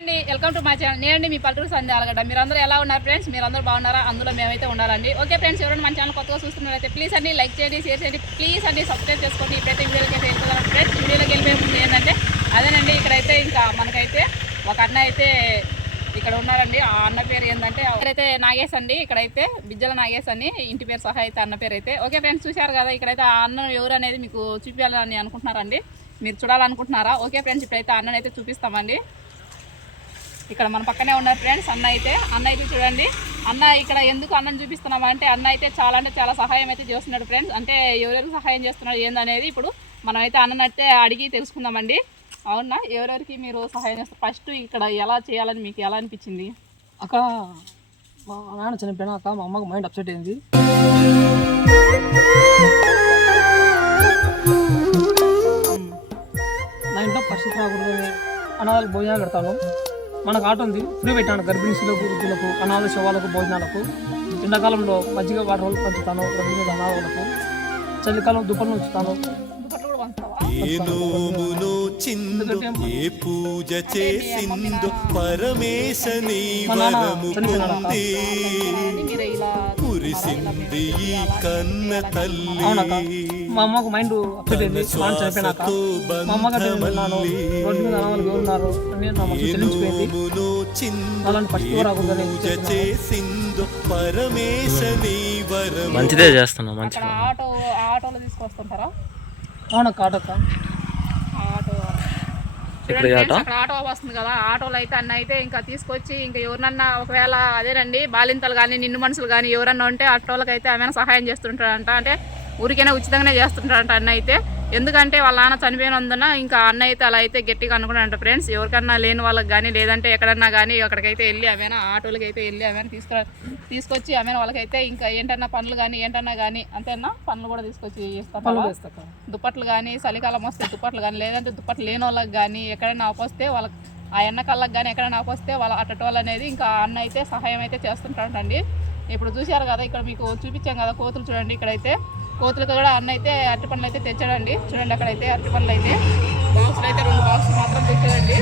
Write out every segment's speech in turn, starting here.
అండి welcome to my channel నేనండి మీ పల్లెటూరు సంధ్య అలగడ్డ మీరందరూ ఎలా ఉన్నారు ఫ్రెండ్స్ మీరందరూ బాగున్నారా? అందులో మేమైతే ఉండాలండి. ఓకే ఫ్రెండ్స్ ఎవరైనా మన ఛానల్ కొత్తగా చూస్తున్నారైతే ప్లీజ్ అండి లైక్ చేయండి షేర్ చేయండి. ప్లీజ్ అండి సబ్స్క్రైబ్ చేసుకోండి. ఇప్పుడైతే వీడియోకి అయితే వెళ్తున్నాను ఫ్రెండ్స్ వీడియోకి వెళ్ళిపోయింది ఏంటంటే అదేనండి ఇక్కడైతే ఇంకా మనకైతే ఒక అన్న అయితే ఇక్కడ ఉన్నారండి. ఆ అన్న పేరు ఏంటంటే ఇక్కడైతే నాగేశ్ అండి. ఇక్కడైతే బిజ్జల నాగేశ్ అని ఇంటి పేరు సహా అయితే అన్న పేరు అయితే ఓకే ఫ్రెండ్స్ చూశారు కదా ఇక్కడైతే ఆ అన్న ఎవరు అనేది మీకు చూపించాలని అనుకుంటున్నారండి. మీరు చూడాలనుకుంటున్నారా? ఓకే ఫ్రెండ్స్ ఇప్పుడైతే ఆ అయితే చూపిస్తామండి. ఇక్కడ మన పక్కనే ఉన్నారు ఫ్రెండ్స్ అన్న అయితే అన్న అయితే చూడండి. అన్న ఇక్కడ ఎందుకు అన్నని చూపిస్తున్నాం అంటే అన్న అయితే చాలా అంటే చాలా సహాయం అయితే చేస్తున్నాడు ఫ్రెండ్స్ అంటే ఎవరెవరికి సహాయం చేస్తున్నాడు ఏందనేది ఇప్పుడు మనం అయితే అన్నని అయితే అడిగి తెలుసుకుందామండి. అవునా? ఎవరెవరికి మీరు సహాయం చేస్తారు? ఫస్ట్ ఇక్కడ ఎలా చేయాలని మీకు ఎలా అనిపించింది? అక్క మా నాన్న చనిపోయినాక మా అమ్మకు మైండ్ అప్సెట్ అయింది. నా ఇంట్లో పరిస్థితి రాకూడదని అనాథాలకు భోజనాలు పెడతాను. మనకు ఆట ఉంది. ఫ్రీ పెట్టాను గర్భిణీ స్త్రీలకు వృద్ధులకు అనాథ శవాలకు భోజనాలకు ఎండాకాలంలో మజ్జిగ వాటర్ పంచుతాను. రెండు మీద అనాథాలకు చలికాలం దుప్పలు ఉంచుతాను. ఏ పూజ చేసిందో పరమేశని మా నాన్న వరము? పొంది. కురిసింది ఈ కన్న తల్లి. మా అమ్మకు మైండ్ మా అమ్మగారు ఉన్నాను. రోడ్డు మీద చెల్లించిపోయింది. చేసిందో వరము మంచిదే చేస్తున్నాం మంచి అక్కడ ఆటో ఆటోలో తీసుకొస్తుంటారా? అవునక్క ఆటక్క. ఆటో అక్కడ ఆటో వస్తుంది కదా ఆటోలో అయితే అన్న అయితే ఇంకా తీసుకొచ్చి ఇంకా ఎవరినన్నా ఒకవేళ అదేనండి బాలింతలు కానీ నిన్ను మనుషులు కానీ ఎవరన్నా ఉంటే ఆటోలకు అయితే ఆమె సహాయం చేస్తుంటాడంట. అంటే ఊరికైనా ఉచితంగానే చేస్తుంటాడంట అన్న అయితే. ఎందుకంటే వాళ్ళ నాన్న చనిపోయినందున ఇంకా అన్న అయితే అలా అయితే గట్టిగా అనుకున్నాడంట ఫ్రెండ్స్. ఎవరికన్నా లేని వాళ్ళకి కానీ లేదంటే ఎక్కడన్నా కానీ అక్కడికైతే వెళ్ళి ఆమెనా ఆటోలకి అయితే వెళ్ళి ఆమెను తీసుకు తీసుకొచ్చి ఆమెను వాళ్ళకైతే ఇంకా ఏంటన్నా పనులు కానీ ఏంటన్నా కానీ అంతేనా? పనులు కూడా తీసుకొచ్చి చేస్తాక దుప్పట్లు కానీ చలికాలం వస్తే దుప్పట్లు కానీ లేదంటే దుప్పట్లు లేని వాళ్ళకి కానీ ఎక్కడైనా ఆపొస్తే వాళ్ళకి ఆ ఎండకాళ్ళకి కానీ ఎక్కడైనా ఆపొస్తే వాళ్ళ అట్టటోళ్ళు అనేది ఇంకా అన్న అయితే సహాయం అయితే చేస్తుంటాడండి ఇప్పుడు చూశారు కదా ఇక్కడ మీకు చూపించాం కదా కోతులు చూడండి ఇక్కడైతే. కోతులకు కూడా అన్న అయితే అరటి పండ్లు అయితే తెచ్చాడండి. చూడండి అక్కడైతే అరటి పండ్లు అయితే. బాక్స్లు అయితే రెండు బాక్స్ మాత్రం తెచ్చాడండి.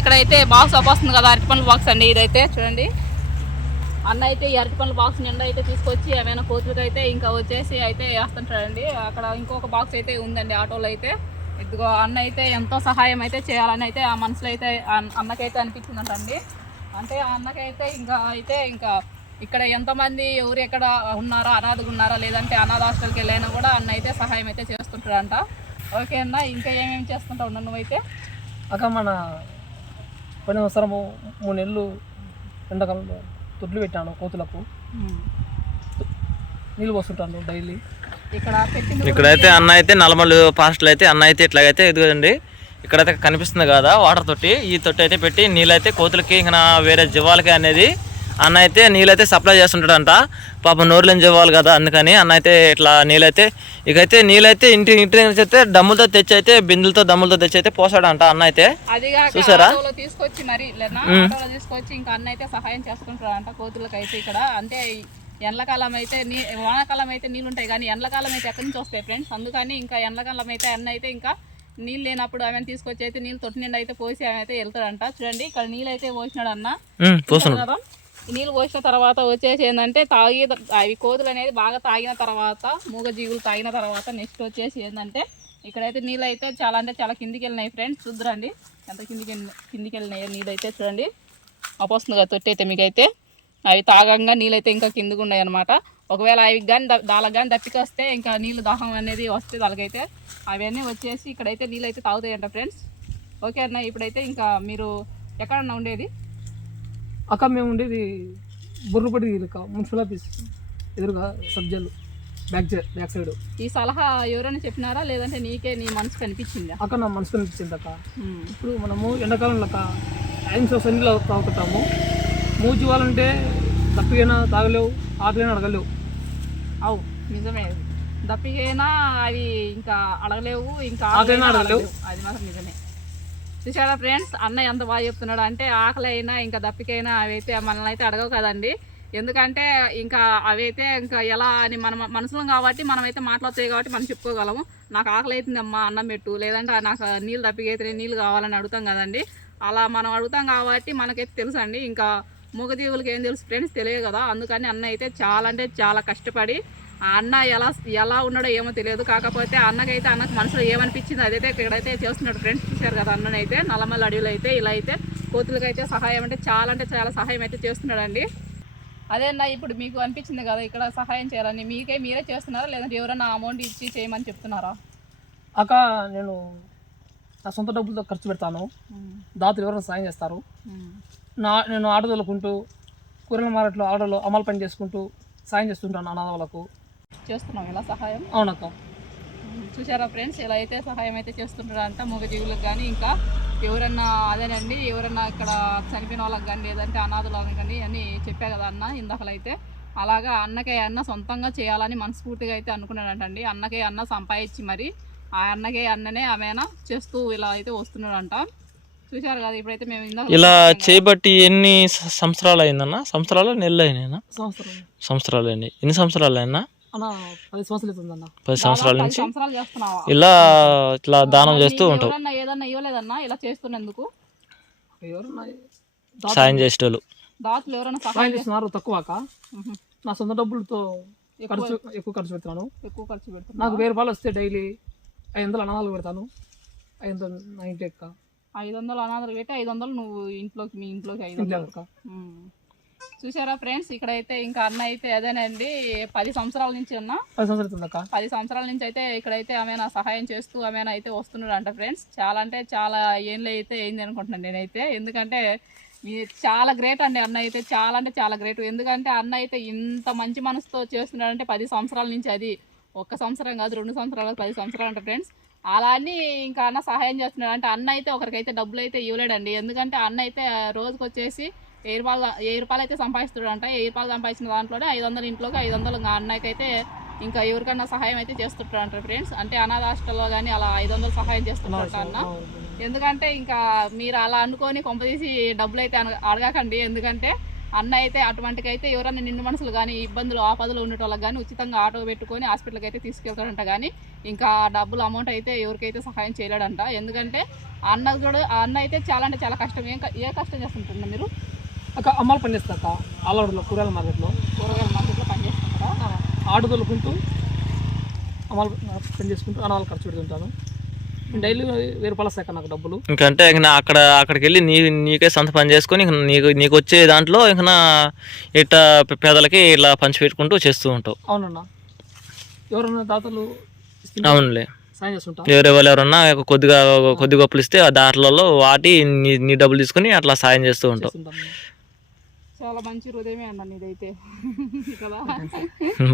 ఇక్కడైతే బాక్స్ వస్తుంది కదా అరటి పండ్ల బాక్స్ అండి ఇదైతే. చూడండి. అన్న అయితే ఈ అరటి పండ్ల బాక్స్ నిండా అయితే తీసుకొచ్చి ఏమైనా కోతులకి అయితే ఇంకా వచ్చేసి అయితే వేస్తుంటాడండి. అక్కడ ఇంకొక బాక్స్ అయితే ఉందండి ఆటోలో అయితే. ఇదిగో అన్న అయితే ఎంతో సహాయం అయితే చేయాలని అయితే ఆ మనసులో అయితే అన్నకైతే అనిపించిందంటండి. అంటే ఆ అన్నకైతే ఇంకా అయితే ఇంకా ఇక్కడ ఎంతమంది ఎవరు ఎక్కడ ఉన్నారా అనాథగా ఉన్నారా లేదంటే అనాథ హాస్టల్కి వెళ్ళైనా కూడా అన్న అయితే సహాయం అయితే చేస్తుంటాడంట. ఓకే అన్న ఇంకా ఏమేమి చేస్తుంటావు అన్న నువ్వైతే? అక్క మన పోయిన సంవత్సరము మూడు నెలలు ఎండాకాలంలో తొట్లు పెట్టాను కోతులకు. నీళ్ళు పోస్తుంటాను డైలీ. ఇక్కడ ఇక్కడైతే అన్న అయితే నల్లమల్లి పాస్టల్ అయితే అన్న అయితే ఇట్లాగైతే ఇదిగోండి ఇక్కడైతే కనిపిస్తుంది కదా వాటర్ తొట్టి ఈ తొట్టి అయితే పెట్టి నీళ్ళైతే కోతులకి ఇంకా వేరే జీవాలకి అనేది అన్న అయితే నీళ్ళైతే సప్లై చేస్తుంటాడంట. పాపం నోరులేని జీవాలు కదా అందుకని అన్న అయితే ఇట్లా నీళ్ళైతే ఇకైతే నీళ్ళైతే ఇంటి ఇంటి నుంచి అయితే డమ్ములతో తెచ్చి అయితే బిందులతో దమ్ములతో తెచ్చి అయితే పోసాడంట అన్న అయితే. చూసారా? తీసుకొచ్చి మరి తీసుకొచ్చి ఇంకా అన్న అయితే సహాయం చేసుకుంటాడంట కోతులకు అయితే ఇక్కడ. అంటే ఎండాకాలం అయితే నీ వానాకాలం అయితే నీళ్ళు ఉంటాయి కానీ ఎండాకాలం అయితే ఎక్కడి నుంచి వస్తాయి ఫ్రెండ్స్ అందుకని ఇంకా ఎండాకాలం అయితే అన్న అయితే ఇంకా నీళ్ళు లేనప్పుడు ఆమె తీసుకొచ్చి అయితే నీళ్ళు తొట్టి నిండా అయితే పోసి ఆమె అయితే వెళ్తాడంట. చూడండి ఇక్కడ నీళ్ళు అయితే పోసినాడు అన్న. పోస్తున్నాడు నీళ్ళు పోసిన తర్వాత వచ్చేసి ఏంటంటే తాగి అవి కోతులు అనేది బాగా తాగిన తర్వాత మూగ జీవులు తాగిన తర్వాత నెక్స్ట్ వచ్చేసి ఏంటంటే ఇక్కడైతే నీళ్ళు అయితే చాలా అంటే చాలా కిందికి వెళ్ళినాయి ఫ్రెండ్స్ చూద్దరండి. ఎంత కిందికి వెళ్ళి- కిందికి వెళ్ళినాయి నీళ్ళు అయితే చూడండి. అపోస్తుంది కదా తొట్టి అయితే మీకైతే. అవి తాగంగా నీళ్ళు అయితే ఇంకా కిందికి ఉన్నాయి అనమాట ఒకవేళ అవి కానీ దానికి కానీ దప్పికొస్తే ఇంకా నీళ్ళు దాహం అనేది వస్తే దానికైతే అవన్నీ వచ్చేసి ఇక్కడైతే నీళ్ళు అయితే తాగుతాయంట ఫ్రెండ్స్ ఓకే అన్న ఇప్పుడైతే ఇంకా మీరు ఎక్కడన్నా ఉండేది? అక్క మేము ఉండేది బుర్రపడి లెక్క మున్సిపల్ ఆఫీస్ ఎదురుగా subject back side back side. ఈ సలహా ఎవరైనా చెప్పినారా? లేదంటే నీకే నీ మనసు కనిపించిందా అక్క నా మనసు అనిపించింది అక్క. ఇప్పుడు మనము ఎండాకాలంలో అక్క ఐదు సోస్ నీళ్ళు తాగుతుంటాము. మూజు ఇవ్వాలంటే తప్పికైనా తాగలేవు ఆకలైనా అడగలేవు. అవు నిజమే దప్పికైనా అవి ఇంకా అడగలేవు ఇంకా ఆకలైనా. అడగలేవు. అది మాత్రం నిజమే. చూసారా ఫ్రెండ్స్? అన్న ఎంత బాగా చెప్తున్నాడు అంటే ఆకలి అయినా ఇంకా దప్పికైనా అవి అయితే మనల్ని అయితే అడగవు కదండి. ఎందుకంటే ఇంకా అవైతే ఇంకా ఎలా అని మన మనసులో కాబట్టి మనం అయితే మాట్లాడతాయి కాబట్టి మనం చెప్పుకోగలము. నాకు ఆకలి అవుతుందమ్మా అన్నం పెట్టు. లేదంటే నాకు నీళ్ళు దప్పికైతే నీళ్ళు కావాలని అడుగుతాం కదండి. అలా మనం అడుగుతాం కాబట్టి మనకైతే తెలుసు అండి ఇంకా మూగజీవులకి ఏం తెలుసు ఫ్రెండ్స్? తెలియదు కదా. అందుకని అన్న అయితే చాలా అంటే చాలా కష్టపడి ఆ అన్న ఎలా ఎలా ఉన్నాడో ఏమో తెలియదు. కాకపోతే అన్నకైతే అన్నకు మనసులో ఏమనిపించింది అదైతే ఇక్కడైతే చేస్తున్నాడు. ఫ్రెండ్స్ చూశారు కదా అన్ననైతే నల్లమల్ల అడవిలో అయితే ఇలా అయితే కోతులకైతే సహాయం అంటే చాలా అంటే చాలా సహాయం అయితే చేస్తున్నాడండి. అదే అన్న ఇప్పుడు మీకు అనిపించింది కదా ఇక్కడ సహాయం చేయాలని. మీకే మీరే చేస్తున్నారా? లేదంటే ఎవరైనా అమౌంట్ ఇచ్చి చేయమని చెప్తున్నారా? అక్క నేను నా సొంత డబ్బులతో ఖర్చు పెడతాను. దాతలు ఎవరైనా సాయం చేస్తారు. నా నేను ఆటో తోలుకుంటూ కూరల మార్కెట్లో ఆటోలో అమలు పని చేసుకుంటూ సాయం చేస్తుంటాను అనాథ వాళ్ళకు. చేస్తున్నాం. ఇలా సహాయం? అవునక్క. చూసారా ఫ్రెండ్స్ ఇలా అయితే సహాయం అయితే చేస్తుంటారంట మూగజీవులకు కానీ ఇంకా ఎవరన్నా అదేనండి ఎవరన్నా ఇక్కడ చనిపోయిన వాళ్ళకి కానీ లేదంటే అనాథులకు కానీ అని చెప్పా కదా అన్న ఇందాకలైతే. అలాగా అన్నకే అన్న సొంతంగా చేయాలని మనస్ఫూర్తిగా అయితే అనుకున్నాడంటండి. అన్నకే అన్న సంపాదించి మరి ఆ అన్నకే అన్ననే ఆమెన చేస్తూ ఇలా అయితే వస్తున్నాడంట. చూశారు కదా ఇప్పుడైతే మేము ఇందాక ఇలా చేయబట్టి ఎన్ని సంవత్సరాలు అయిందన్న సంవత్సరాలు నెలలు సంవత్సరం సంవత్సరాలు. అయినాయి ఎన్ని సంవత్సరాలు అయినా పది సంవత్సరాలు నుంచి? సంవత్సరాలు చేస్తున్నావా? ఇలా ఇట్లా దానం చేస్తూ ఉంటావు. ఏదన్నా ఇవ్వలేదన్నా? ఇలా చేస్తున్నందుకు? సాయం చేసేటోళ్ళు. దాతలు ఎవరైనా సహాయం చేస్తున్నారు తక్కువ. నా సొంత డబ్బులతో ఖర్చు ఎక్కువ ఖర్చు పెడతాను ఎక్కువ ఖర్చు పెడుతున్నా నాకు వెయ్యి రూపాయలు వస్తే డైలీ ఐదు వందలు అనాథాలు పెడతాను. ఐదు వందలు నా ఇంటి ఎక్క ఐదు వందలు అనాథలు పెట్టి ఐదు వందలు నువ్వు ఇంట్లోకి మీ ఇంట్లోకి ఐదు వందలు. చూసారా ఫ్రెండ్స్? ఇక్కడైతే ఇంకా అన్న అయితే అదేనండి. పది సంవత్సరాల నుంచి ఉన్నా. పది సంవత్సరాలు పది సంవత్సరాల నుంచి అయితే ఇక్కడైతే ఆమె నా సహాయం చేస్తూ ఆమె అయితే వస్తున్నాడు అంట ఫ్రెండ్స్. చాలా అంటే చాలా ఏళ్ళు అయితే అయింది అనుకుంటున్నాను నేనైతే. ఎందుకంటే చాలా గ్రేట్ అండి అన్న అయితే. చాలా అంటే చాలా గ్రేట్. ఎందుకంటే అన్న అయితే ఇంత మంచి మనసుతో చేస్తున్నాడంటే పది సంవత్సరాల నుంచి అది. ఒక్క సంవత్సరం కాదు రెండు సంవత్సరాలు కాదు, పది సంవత్సరాలు అంట ఫ్రెండ్స్. అలా అని ఇంకా అన్న సహాయం చేస్తున్నాడు. అంటే అన్న అయితే ఒకరికైతే డబ్బులు అయితే ఇవ్వలేడండి. ఎందుకంటే అన్న అయితే రోజుకి వచ్చేసి వెయ్యి రూపాయలు వెయ్యి రూపాయలు అయితే సంపాదిస్తున్నాడు అంట వెయ్యి రూపాయలు సంపాదించిన దాంట్లోనే ఐదు వందలు ఇంట్లోకి ఐదు వందలు అన్నకైతే ఇంకా ఎవరికన్నా సహాయం అయితే చేస్తుంటారు అంటారు ఫ్రెండ్స్ అంటే అనాథ హాస్టల్లో కానీ అలా ఐదు వందలు సహాయం చేస్తుంటారు అన్న. ఎందుకంటే ఇంకా మీరు అలా అనుకొని కొంపదీసి డబ్బులు అయితే అన- అడగకండి. ఎందుకంటే అన్న అయితే అటువంటికి అయితే ఎవరైనా నిండు మనసులు కానీ ఇబ్బందులు ఆపదలు ఉండేటోళ్ళకి కానీ ఉచితంగా ఆటో పెట్టుకొని హాస్పిటల్కి అయితే తీసుకెళ్తాడంట కానీ ఇంకా డబ్బులు అమౌంట్ అయితే ఎవరికైతే సహాయం చేయలేడంట. ఎందుకంటే అన్న కూడా అన్న అయితే చాలా అంటే చాలా కష్టం. ఏం ఏ కష్టం చేస్తుంటారు మీరు? అక్క అమ్మాలు పని చేస్తా అక్క ఆలవాడలో కూరగాయల మార్కెట్లో. కూరగాయల మార్కెట్లో పనిచేస్తుంటారా ఆటో తోలుకుంటూ అమ్మాలు పని చేసుకుంటూ అనాలు ఖర్చు పెడుతుంటాను. డైలీ వస్తాయి అక్క నాకు డబ్బులు. ఇంకంటే ఇంక అక్కడ అక్కడికి వెళ్ళి నీ నీకే సొంత పని చేసుకొని ఇంక నీకు నీకు వచ్చే దాంట్లో ఇంక నా ఇట్లా పేదలకి ఇలా పంచి పెట్టుకుంటూ చేస్తూ ఉంటావు. అవునన్నా. ఎవరన్నా దాతలు అవునులే. ఎవరెవరు ఎవరన్నా కొద్దిగా కొద్ది గొప్పలు ఇస్తే ఆ దాంట్లలో వాటి నీ నీ డబ్బులు తీసుకుని అట్లా సాయం చేస్తూ ఉంటావు. చాలా మంచి హృదయమే అన్న నీదైతే. కదా?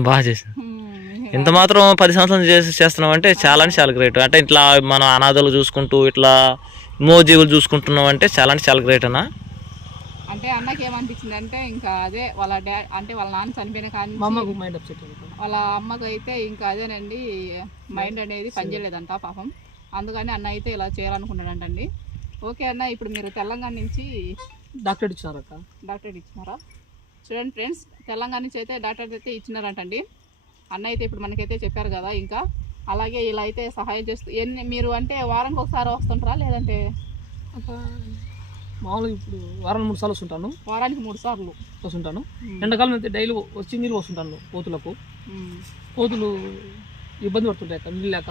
బాగా చేసింది హ్మ్. ఇంత మాత్రం పది సంవత్సరాలు చేసి చేస్తున్నావు అంటే చాలా అంటే చాలా గ్రేట్ అంటే ఇట్లా మన అనాథలు చూసుకుంటూ ఇట్లా మోజీవులు చూసుకుంటున్నావు అంటే చాలా అంటే చాలా గ్రేట్ అన్న. అంటే అన్నకి ఏమనిపించింది అంటే ఇంకా అదే వాళ్ళ డాడ్ అంటే వాళ్ళ నాన్న చనిపోయిన కానీ మైండ్ అప్సెట్ వాళ్ళ అమ్మకి అయితే ఇంకా అదేనండి మైండ్ అనేది పనిచేయలేదంట పాపం. అందుకని అన్న అయితే ఇలా చేయాలనుకున్నాడంటండి. ఓకే అన్న ఇప్పుడు మీరు తెలంగాణ నుంచి డాక్టర్ ఇచ్చినారు అక్క? డాక్టర్ ఇచ్చినారా? చూడండి ఫ్రెండ్స్ తెలంగాణ నుంచి అయితే డాక్టర్ అయితే ఇచ్చినారంటండి. అన్న అయితే ఇప్పుడు మనకైతే చెప్పారు కదా ఇంకా. అలాగే ఇలా అయితే సహాయం చేస్తూ ఎన్ని మీరు అంటే వారానికి ఒకసారి వస్తుంటారా లేదంటే? మామూలుగా ఇప్పుడు వారం మూడు సార్లు వస్తుంటాను. వారానికి మూడు సార్లు. వస్తుంటాను. ఎండాకాలం అయితే డైలీ వచ్చి నీళ్ళు వస్తుంటాను కోతులకు. కోతులు ఇబ్బంది పడుతుంటాయి అక్క నీళ్ళు లేక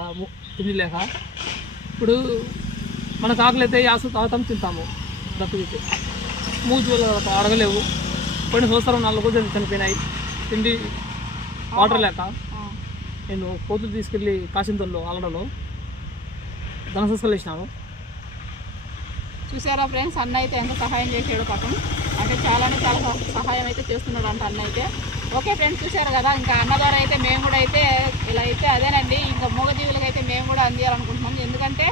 తిండి లేక. ఇప్పుడు మనకు ఆకలి అయితే యాస తాగుతాం తింటాము. దక్కుదితే మూజు అడగలేవు పోయిన సంవత్సరం నాలుగు రోజులు చనిపోయినాయి. తిండి వాటర్ లేక. నేను కోతులు తీసుకెళ్ళి కాసింతల్లో ధన ధనసస్కలు ఇచ్చినాను చూసారా ఫ్రెండ్స్ అన్న అయితే ఎంత సహాయం చేసాడు పాపం. అంటే చాలానే చాలా సహ- సహాయం అయితే చేస్తున్నాడు అంట అన్న అయితే. ఓకే ఫ్రెండ్స్ చూసారు కదా ఇంకా అన్న ద్వారా అయితే మేము కూడా అయితే ఇలా అయితే అదేనండి. ఇంకా మూగజీవులకి అయితే మేము కూడా అందియాలనుకుంటున్నాం. ఎందుకంటే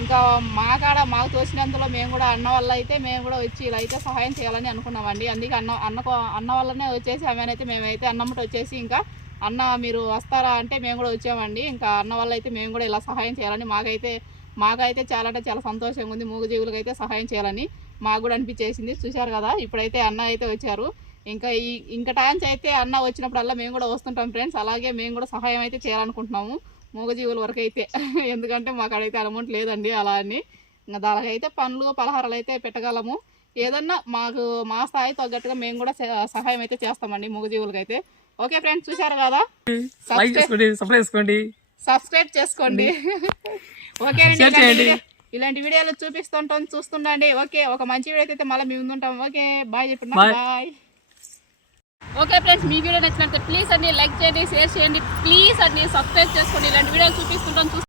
ఇంకా మా కాడ మాకు తోచినంతలో మేము కూడా అన్న వల్ల అయితే మేము కూడా వచ్చి ఇలా అయితే సహాయం చేయాలని అనుకున్నామండి. అందుకే అన్న అన్నకు అన్న వల్లనే వచ్చేసి ఆమెనైతే మేమైతే అన్నమ్మట వచ్చేసి ఇంకా అన్న మీరు వస్తారా అంటే మేము కూడా వచ్చామండి. ఇంకా అన్న వల్ల అయితే మేము కూడా ఇలా సహాయం చేయాలని మాకైతే మాకైతే చాలా అంటే చాలా సంతోషంగా ఉంది. మూగజీవులకు అయితే సహాయం చేయాలని మాకు కూడా అనిపించేసింది. చూశారు కదా ఇప్పుడైతే అన్న అయితే వచ్చారు. ఇంకా ఈ ఇంకా టైమ్స్ అయితే అన్న వచ్చినప్పుడల్లా మేము కూడా వస్తుంటాం ఫ్రెండ్స్. అలాగే మేము కూడా సహాయం అయితే చేయాలనుకుంటున్నాము. మూగజీవుల వరకు అయితే ఎందుకంటే మాకు అడైతే అమౌంట్ లేదండి అలా అని. ఇంకా దానికైతే పండ్లు పలహారాలు అయితే పెట్టగలము. ఏదన్నా మాకు మా స్థాయి తగ్గట్టుగా మేము కూడా సహ- సహాయం అయితే చేస్తామండి మూగజీవులకి అయితే ఓకే ఫ్రెండ్స్ చూశారు కదా? సబ్స్క్రైబ్ చేసుకోండి. ఓకే ఇలాంటి వీడియోలు చూపిస్తుంటాం చూస్తుండండి. ఓకే ఒక మంచి వీడియో అయితే మళ్ళీ మేము ముందుంటాం. ఓకే బాయ్ చెప్పండి. బాయ్. ఓకే ఫ్రెండ్స్ మీ వీడియో నచ్చినట్లయితే ప్లీజ్ అన్ని లైక్ చేయండి షేర్ చేయండి. ప్లీజ్ అన్ని సబ్స్క్రైబ్ చేసుకోండి. ఇలాంటి వీడియోలు చూపిస్తుంటాం